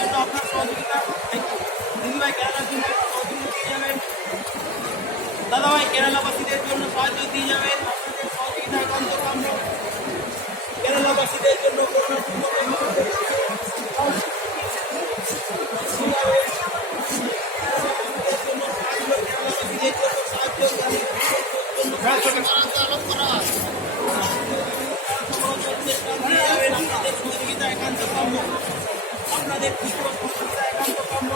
জন্য আপনার সহযোগিতা দিদিভাই কেরালার জন্য সহযোগিতা দিয়ে যাবেন, দাদাভাই কেরালাবাসীদের জন্য সাহায্য দিয়ে যাবেন। আপনাদের সহযোগিতা একান্ত কাম্য। কেরালাবাসীদের জন্য আপনাদের সহযোগিতা একান্ত কাম্য। আপনাদের সহযোগিতা একান্ত কাম্য।